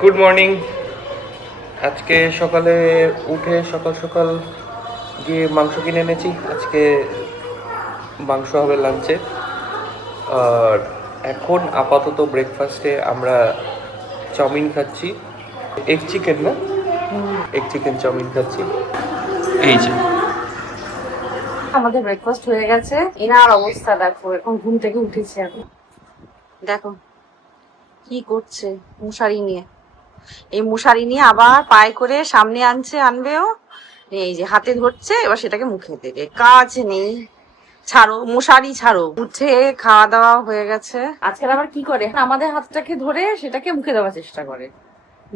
Good morning. আজকে সকালে উঠে সকাল সকাল গিয়ে মাংস কিনে এনেছি। আজকে মাংস হবে লাঞ্চে। আর এখন আপাতত ব্রেকফাস্টে আমরা চাউমিন খাচ্ছি, এগ চিকেন না, এগ চিকেন চাউমিন খাচ্ছি। এই যে আমাদের ব্রেকফাস্ট হয়ে গেছে। এনার অবস্থা দেখো, এখন ঘুম থেকে উঠেছে। এখন দেখো কি করছে মশারি নিয়ে। এই মশারি নিয়ে আবার পায়ে করে সামনে আনবেও, এই যে হাতে ধরছে, এবার সেটাকে মুখে দেবে। কাজ নেই, ছাড়ো মশারি ছাড়ো। উঠে খাওয়া দাওয়া হয়ে গেছে। আজকাল আবার কি করে, আমাদের হাতটাকে ধরে সেটাকে মুখে দেওয়ার চেষ্টা করে,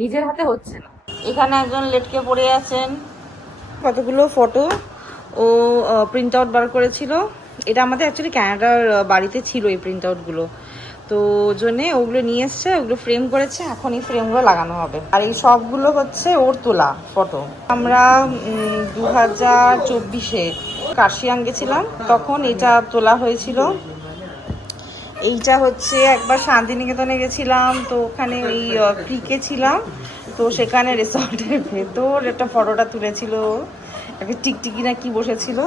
নিজের হাতে হচ্ছে না। এখানে একজন লেটকে পড়ে আছেন। কতগুলো ফটো ও প্রিন্ট আউট বার করেছিল। এটা আমাদের অ্যাকচুয়ালি ক্যানাডার বাড়িতে ছিল এই প্রিন্ট আউটগুলো, তো জন্যে ওগুলো নিয়ে এসছে, ওগুলো ফ্রেম করেছে। এখন এই ফ্রেমগুলো লাগানো হবে। আর এই সবগুলো হচ্ছে ওর তোলা ফটো। আমরা 2024-এ কার্শিয়াং গেছিলাম, তখন এটা তোলা হয়েছিল। এইটা হচ্ছে একবার শান্তিনিকেতনে গেছিলাম, তো ওখানে ওই ক্রিকে ছিলাম, তো সেখানে রিসর্টের ভেতর একটা ফটোটা তুলেছিল। একটা টিকটিকি না কি বসেছিল,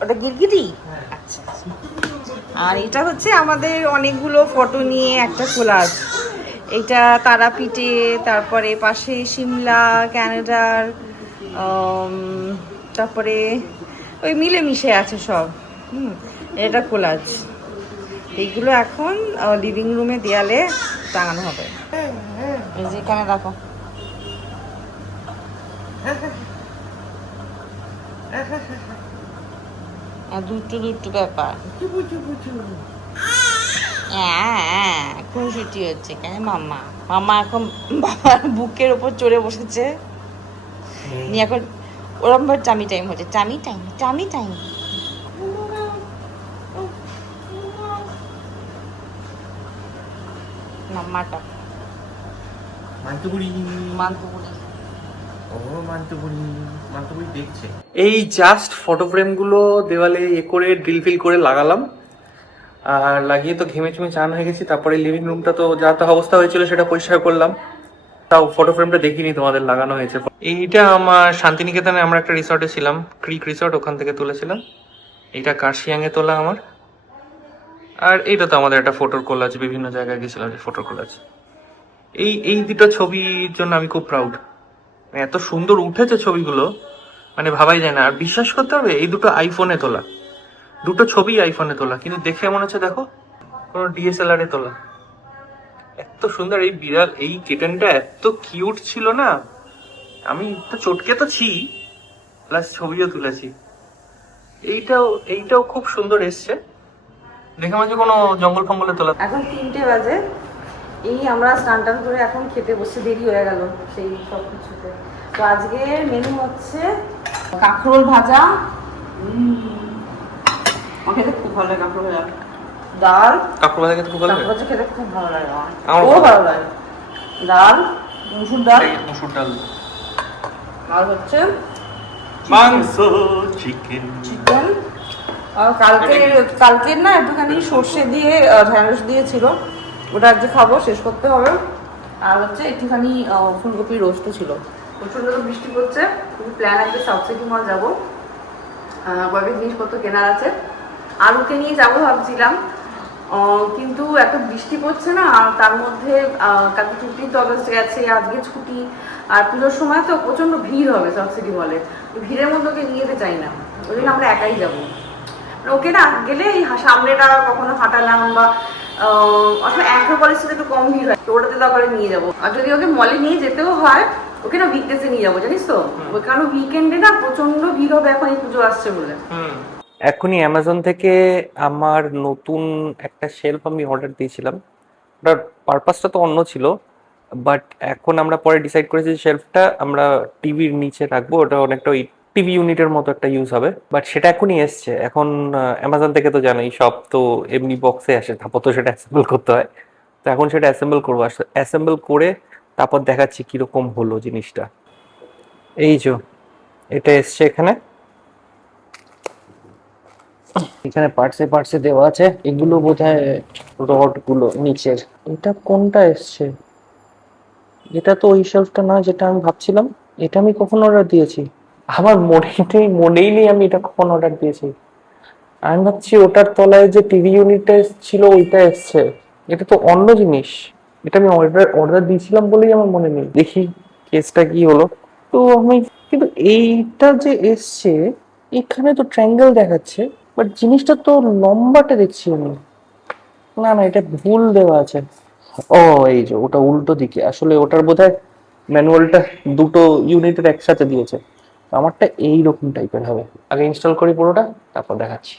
ওটা গিরগিটি। আচ্ছা। আর এটা হচ্ছে আমাদের অনেকগুলো ফটো নিয়ে একটা কোলাজ। এটা তারাপীঠে, তারপরে পাশে সিমলা, ক্যানাডার, তারপরে ওই মিলেমিশে আছে সব। এটা কোলাজ। এইগুলো এখন লিভিং রুমে দেয়ালে টাঙানো হবে। এই যে এখানে দেখো, দুটো ব্যাপার। খুনসুটি হচ্ছে কেন মাম্মা? মাম্মা এখন বাবার বুকের ওপর চড়ে বসেছে। এখন ওরম ভাবে টামি টাইম হচ্ছে, টামি টাইম, টামি টাইম। মাম্মাটা মান্তুপুরি মান্তুপুরি। ও মান্তুপুরি দেখছে। এই জাস্ট ফটো ফ্রেমগুলো দেওয়ালে করে ড্রিল ফিল করে লাগালাম। আর লাগিয়ে তো ঘেমে চুমে চান হয়ে গেছি। তারপরে লিভিং রুমটা তো যা তা অবস্থা হয়েছিল সেটা পরিষ্কার করলাম। তাও ফটো ফ্রেমটা দেখিনি তোমাদের লাগানো হয়েছে। এইটা আমার শান্তিনিকেতনে, আমরা একটা রিসর্টে ছিলাম, ক্রিক রিসর্ট, ওখান থেকে তুলেছিলাম। এইটা কার্শিয়াংয়ে তোলা আমার। আর এইটা তো আমাদের একটা ফটোর কোলাজ, বিভিন্ন জায়গায় গেছিলাম যে ফটোর কোলাজ। এই দুটো ছবির জন্য আমি খুব প্রাউড। এত সুন্দর উঠেছে ছবিগুলো, মানে ভাবাই যায় না। আর বিশ্বাস করতে হবে, এই দুটো আইফোনে তোলা, দুটো ছবি আইফোনে তোলা, কিন্তু দেখে মনে হচ্ছে দেখো কোনো ডিএসএলআর এ তোলা। এত সুন্দর এই বিড়াল, এই কিটেনটা এত কিউট ছিল না, আমি তো চটকে তো ছি, প্লাস ছবিও তুলেছি। এইটাও খুব সুন্দর এসছে, দেখে মনে হচ্ছে কোনো জঙ্গল ফঙ্গলে তোলা। এখন 3টে বাজে। এই আমরা স্নান টান করে এখন খেতে বসে, দেরি হয়ে গেল সেই সব কিছুতে। তো আজকের মেনু হচ্ছে কাঁকরোল ভাজা, আমার খেতে খুব ভালো লাগে কাঁকরোল ভাজা, ডাল। কাঁকড় ভাজা খেতে খুব ভালো লাগে, কাঁকরোল ভাজা খেতে খুব ভালো লাগে আমার, আমারও খুব ভালো লাগে। ডাল, মুসুর ডাল, মসুর ডাল, আর হচ্ছে মাংস, চিকেন। চিকেন। কালকের না একটুখানি সর্ষে দিয়ে ঢ্যাঁড়স দিয়েছিল, ওটা আজকে খাবো, শেষ করতে হবে। আর হচ্ছে একটুখানি ফুলকপির রোস্টও ছিল। প্রচন্ড বৃষ্টি পড়ছে, খুবই প্ল্যান আছে সাউথ সিটি মল যাবো, কয়েকটা জিনিসপত্র কেনার আছে। আলুকে নিয়ে যাবো ভাবছিলাম, কিন্তু এত বৃষ্টি পড়ছে না, আর তার মধ্যে কালকে 15 অগস্ট গেছে, আজকে ছুটি, আর পুজোর সময় তো প্রচন্ড ভিড় হবে সাউথ সিটি মলে। ভিড়ের মধ্যে ওকে নিয়ে যেতে চাই না, ওই জন্য আমরা একাই যাবো। ওকে না গেলে এই সামনেটা কখনো হাঁটালাম, বা অথবা অ্যাক্রোপলিসের সাথে একটু কম ভিড় হয়, তো ওটাতে দরকারে নিয়ে যাবো। আর যদি ওকে মলে নিয়ে যেতেও হয়, ওকে না উইকডেজে নিয়ে যাবো, জানিস তো, কারণ উইকেন্ডে না প্রচন্ড ভিড় হবে এখন, এই পুজো আসছে বলে। এখনই অ্যামাজন থেকে আমার নতুন একটা শেলফ আমি অর্ডার দিয়েছিলাম। ওটার পারপাসটা তো অন্য ছিল, বাট এখন আমরা পরে ডিসাইড করেছি যে শেলফটা আমরা টিভির নিচে রাখবো। ওটা অনেকটা ওই টিভি ইউনিটের মতো একটা ইউজ হবে, বাট সেটা এখনই এসছে। এখন অ্যামাজন থেকে তো জানোই সব তো এমনি বক্সে আসে, তারপর তো সেটা অ্যাসেম্বল করতে হয়। তো এখন সেটা অ্যাসেম্বল করবো, অ্যাসেম্বল করে তারপর দেখাচ্ছি কিরকম হলো জিনিসটা। এই যে এটা এসছে এখানে, এখানে পার্টসে পার্টসে দেওয়া আছে, এগুলো বোধহয় রড গুলো নিচের। এটা কোনটা এসছে? এটা তো ওই শেলফটা না যেটা আমি ভাবছিলাম। এটা আমি কখন অর্ডার দিয়েছি? আমার মনেই নেই আমি এটা কখন অর্ডার দিয়েছি। আমি ভাবছি ওটার তলায় যে টিভি ইউনিটটা ছিল ওইটা এসছে। এটা তো অন্য জিনিস। এটা আমি অর্ডার দিয়েছিলাম বলেই আমার মনে নেই। দেখি কেসটা কি হলো। তো আমি কিন্তু এইটা যে এসছে, এখানে তো ট্রায়াঙ্গেল দেখাচ্ছে, বাট জিনিসটা তো লম্বাটা দেখছি আমি। না না, এটা ভুল দেওয়া আছে। ও, এই যে ওটা উল্টো দিকে, আসলে ওটার বোধহয় ম্যানুয়ালটা দুটো ইউনিটের একসাথে দিয়েছে। আমারটা এইরকম টাইপের হবে। আগে ইনস্টল করি পুরোটা, তারপর দেখাচ্ছি।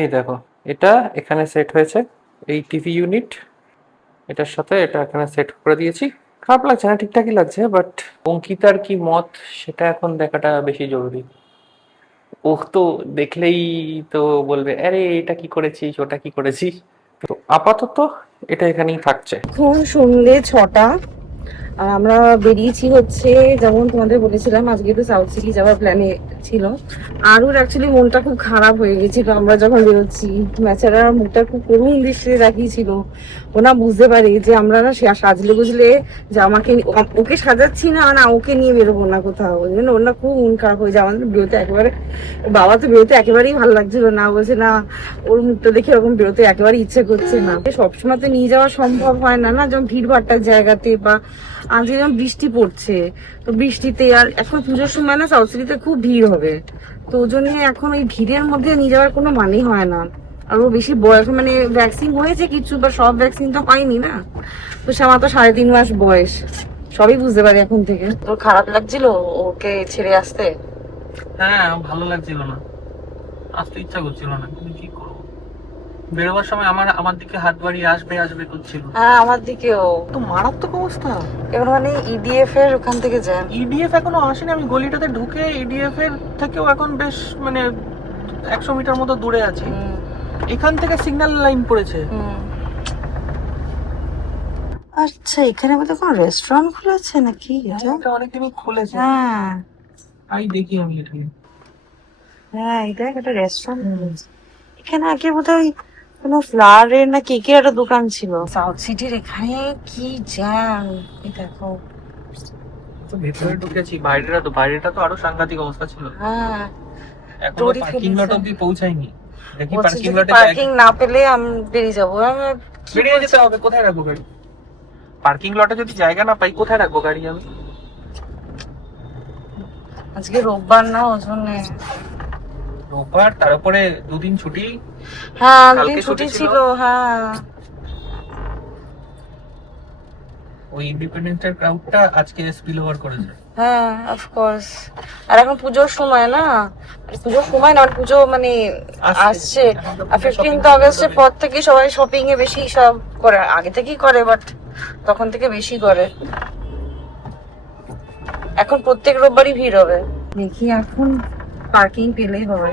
এই দেখো, এটা এখানে সেট হয়েছে, এই টিভি ইউনিট এটার সাথে এটা এখানে সেট করে দিয়েছি। খারাপ লাগছে না, ঠিকঠাকই লাগছে, বাট অঙ্কিতার কি মত সেটা এখন দেখাটা বেশি জরুরি। ও তো দেখলেই তো বলবে, আরে এটা কি করেছিস, ওটা কি করেছিস। তো আপাতত এটা এখানেই থাকছে। এখন সন্ধ্যে 6টা, আর আমরা বেরিয়েছি হচ্ছে, যেমন তোমাদের বলেছিলাম আজকে তো সাউথ সিটি যাওয়ার প্ল্যানে ছিল। আরুর অ্যাকচুয়ালি মনটা খুব খারাপ হয়ে গেছিল আমরা যখন বেরোচ্ছি। বেচারার মুখটা খুব করুণ দৃষ্টিতে দেখিয়েছিল। ও না বুঝতে পারে যে আমরা না সাজলে বুঝলে যে আমাকে ওকে সাজাচ্ছি না, না ওকে নিয়ে বেরোবো না কোথাও। ওই জন্য ওর না খুব মন খারাপ হয়ে যায়। আমাদের বেরোতে একেবারে, ওর বাবা তো বেরোতে একেবারেই ভালো লাগছিল না, বলছে না ওর মুখটা দেখে এরকম বেরোতে একেবারে ইচ্ছে করছে না। সবসময় তো নিয়ে যাওয়া সম্ভব হয় না, না যেমন ভিড় ভাট্টার জায়গাতে, বা আজকে যেমন বৃষ্টি পড়ছে, তো বৃষ্টিতে আর এখন পুজোর সময় না সাউথ সিটিতে খুব ভিড় হবে। তো ওই জন্য এখন ওই ভিড়ের মধ্যে নিয়ে যাওয়ার কোনো মানেই হয় না। আর ও বেশি বয়স, মানে ভ্যাকসিন হয়েছে কিছু, বা সব ভ্যাকসিন তো হয়নি না। তো সে আমার তো 3.5 মাস বয়স, সবই বুঝতে পারি এখন থেকে। তোর খারাপ লাগছিল ওকে ছেড়ে আসতে? হ্যাঁ, ভালো লাগছিল না, আসতে ইচ্ছা করছিল না, কিন্তু কি করবো, বেরোবার সময় আমার দিকে হাত বাড়িয়ে আসবে আসবে করছিল। হ্যাঁ, আমার দিকেও তো মারাত্মক অবস্থা। এবার মানে ইডিএফ এর ওখান থেকে যান। ইডিএফ এখনো আসেনি, আমি গলিটাতে ঢুকে ইডিএফ এর থেকেও এখন বেশ মানে 100 মিটার মতো দূরে আছি। এখান থেকে সিগন্যাল লাইন পড়েছে। আচ্ছা, এখানে বোধহয় কোনো রেস্টুরেন্ট খুলেছে নাকি? এটা অনেকদিনই খুলেছে। হ্যাঁ আই দেখি আমি এখানে। হ্যাঁ, এটা একটা রেস্টুরেন্ট খুলেছে এখানে। আগে বোধহয় কোনো ফ্লাওয়ারের না কেকের একটা দোকান ছিল। সাউথ সিটির এখানে কি জ্যাম, এই দেখো। তো ভেতরে ঢুকেছি, বাইরেটা তো আরো সাংঘাতিক অবস্থা ছিল। হ্যাঁ, এখন পার্কিং লট অবধি পৌঁছাইনি। দেখি বলছে পার্কিং যদি লটে পার্কিং না পেলে আমি বেরিয়ে যাবো। বেরিয়ে যেতে হবে, কোথায় রাখবো গাড়ি? পার্কিং লটে যদি জায়গা না পাই কোথায় রাখবো গাড়ি আমি? আজকে রোববার না, ওই জন্য। রোববার, তার উপরে 2 দিন ছুটি। হ্যাঁ, কালকে দিন ছুটি ছুটি ছিল। ছিল। হ্যাঁ, ওই ইন্ডিপেন্ডেন্স ডে ক্রাউডটা আজকে স্পিল ওভার করেছে। হ্যাঁ, অফকোর্স। আর এখন পুজোর সময় না, পুজোর সময় না, পুজো মানে আসছে। আর 15th অগস্টের পর থেকে সবাই শপিং এ বেশি সব করে, আগে থেকেই করে, বাট তখন থেকে বেশি করে। এখন প্রত্যেক রোববারই ভিড় হবে। দেখি এখন পার্কিং পেলেই হবে।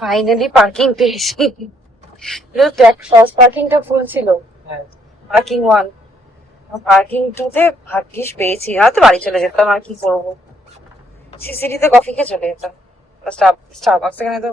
ফাইনালি পার্কিং পেয়েছি। ফার্স্ট পার্কিংটা ফুল ছিল, পার্কিং 1। পার্কিং 2 তে ভাগ্যিস পেয়েছি, হয়তো বাড়ি চলে যেতাম, আর কি করবো। সিসিটিতে কফি খেয়ে চলে যেতাম, স্টারবাকস এখানে তো।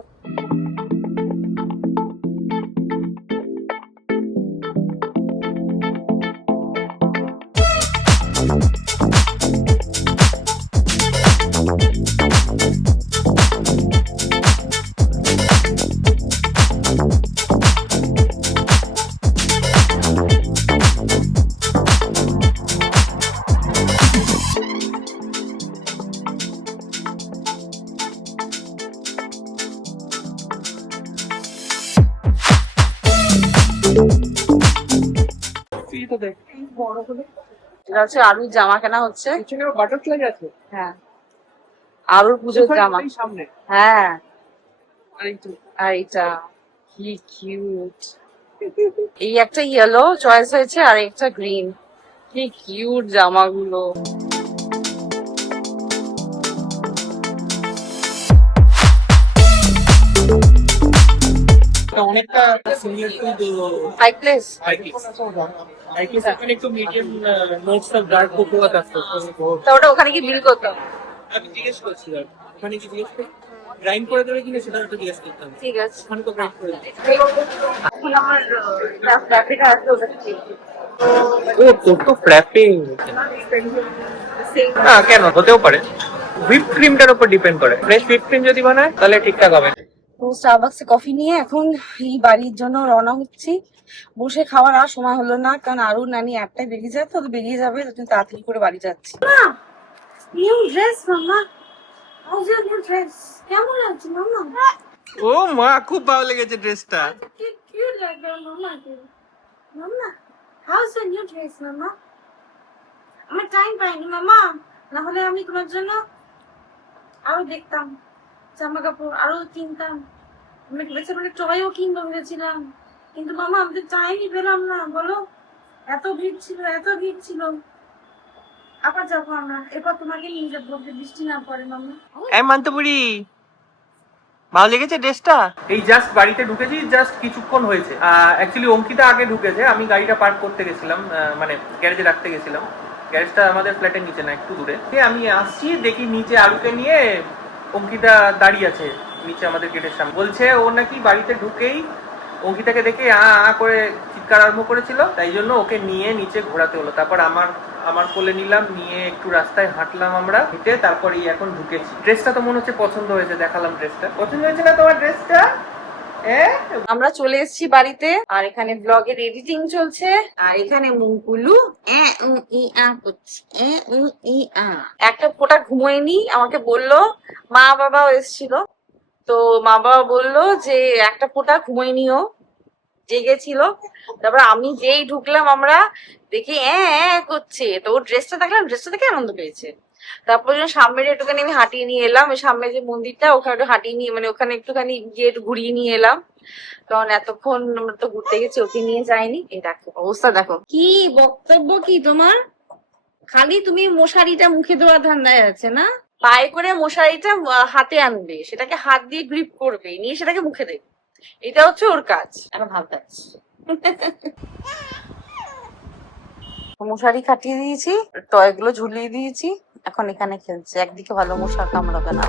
এটা হচ্ছে আরুর জামা কেনা হচ্ছে। বাটারফ্লাই আছে। হ্যাঁ, আরুর পুজোর জামা। সামনে। হ্যাঁ, আর একটু আর এটা কি কিউট। এই একটা ইয়েলো চয়েস হয়েছে, আর একটা গ্রিন। কি কিউট জামাগুলো। অনেকটা সিমিলার টু হাই প্লেস। এখানে একটু medium notes of dark cocoa থাকতো। তা ওটা ওখানে কি বিল করতাম? আমি জিজ্ঞেস করছিলাম, ওখানে কি জিজ্ঞেস করি? গ্রাইন্ড করে দেবে কিনা সেটা একটু জিজ্ঞেস করতে হবে। ঠিক আছে। ওখানে তো গ্রাইন্ড করে দেবে। এখন আমার ফ্র্যাপিটা আছে, ওটা ঠিক। ও তোর তো ফ্র্যাপে না কেন হতেও পারে, হুইপ ক্রিমটার উপর ডিপেন্ড করে। ফ্রেশ হুইপ ক্রিম যদি বানায় তাহলে ঠিকঠাক হবে। তো স্টারবাক্সে কফি নিয়ে এখন এই বাড়ির জন্য রওনা হচ্ছি। বসে খাওয়ার আর সময় হলো না, কারণ আরু নানি একটাই বেরিয়ে যায়, তো বেরিয়ে যাবে, তো তাড়াতাড়ি করে বাড়ি যাচ্ছি। New dress mamma, how's your new dress? কেমন লাগছে মাম্মা? ও মা খুব ভালো লেগেছে ড্রেসটা। কি কিউট লাগছে মাম্মা। মাম্মা, হাউজ ইউর নিউ ড্রেস মাম্মা? আমার টাইম পাইনি মাম্মা, না হলে আমি তোমার জন্য আরো দেখতাম জামা কাপড়, আরো কিনতাম। আমি ভেবেছি মানে টয়ও কিনবো ভেবেছিলাম, কিন্তু মামা আমি তো টাইমই পেলাম না। বলো, এত ভিড় ছিল, এত ভিড় ছিল। আবার যাবো আমরা, এরপর তোমাকে নিয়ে যাবো, বৃষ্টি না পড়ে মামা। এই মান্তপুরি ভালো লেগেছে ড্রেসটা? এই জাস্ট বাড়িতে ঢুকেছি, জাস্ট কিছুক্ষণ হয়েছে। অ্যাকচুয়ালি অঙ্কিতা আগে ঢুকেছে, আমি গাড়িটা পার্ক করতে গেছিলাম, মানে গ্যারেজে রাখতে গেছিলাম। গ্যারেজটা আমাদের ফ্ল্যাটের নিচে না, একটু দূরে। আমি আসছি দেখি নিচে আলুকে নিয়ে অঙ্কিতা দাঁড়িয়ে আছে নিচে আমাদের গেটের সামনে। বলছে ও নাকি বাড়িতে ঢুকেই অঙ্কিতাকে দেখে আ করে চিৎকার আরম্ভ করেছিল, তাই জন্য ওকে নিয়ে নিচে ঘোরাতে হলো। তারপর আমার কোলে নিলাম, নিয়ে একটু রাস্তায় হাঁটলাম আমরা হেঁটে, তারপরে এখন ঢুকেছি। ড্রেসটা তো মনে হচ্ছে পছন্দ হয়েছে, দেখালাম ড্রেসটা। পছন্দ হয়েছে না তোমার ড্রেসটা? আমরা চলে এসেছি বাড়িতে, আর এখানে ব্লগের এডিটিং চলছে, আর এখানে মুগুলু একটা ফোঁটা ঘুমোয়নি। আমাকে বললো, মা বাবাও এসেছিল, তো মা বাবা বললো যে একটা ফোঁটা ঘুমোয়নিও, জেগেছিল। তারপর আমি যেই ঢুকলাম আমরা দেখি করছে, তো ওর ড্রেসটা দেখলাম, ড্রেসটা দেখে আনন্দ পেয়েছে। তারপর সামনে একটুখানি আমি হাঁটিয়ে নিয়ে এলাম, ওই সামনে যে মন্দিরটা, ওখানে একটু হাঁটিয়ে নিয়ে, মানে ওখানে একটুখানি গিয়ে একটু ঘুরিয়ে নিয়ে এলাম, কারণ এতক্ষণ আমরা তো ঘুরতে গেছি, ওকে নিয়ে যাইনি। এই দেখো অবস্থা, দেখো কি বক্তব্য কি তোমার, খালি তুমি মশারিটা মুখে দেওয়ার ধান্দায় আছে না? পায়ে করে মশারিটা হাতে আনবে, সেটাকে হাত দিয়ে গ্রিপ করবে, নিয়ে সেটাকে মুখে দেবে, এটা হচ্ছে ওর কাজ। এখন ভালো কাজ। মশারি খাটিয়ে দিয়েছি, টয় গুলো ঝুলিয়ে দিয়েছি, এখন এখানে খেলছে। একদিকে ভালো মশা কামড়াবে না।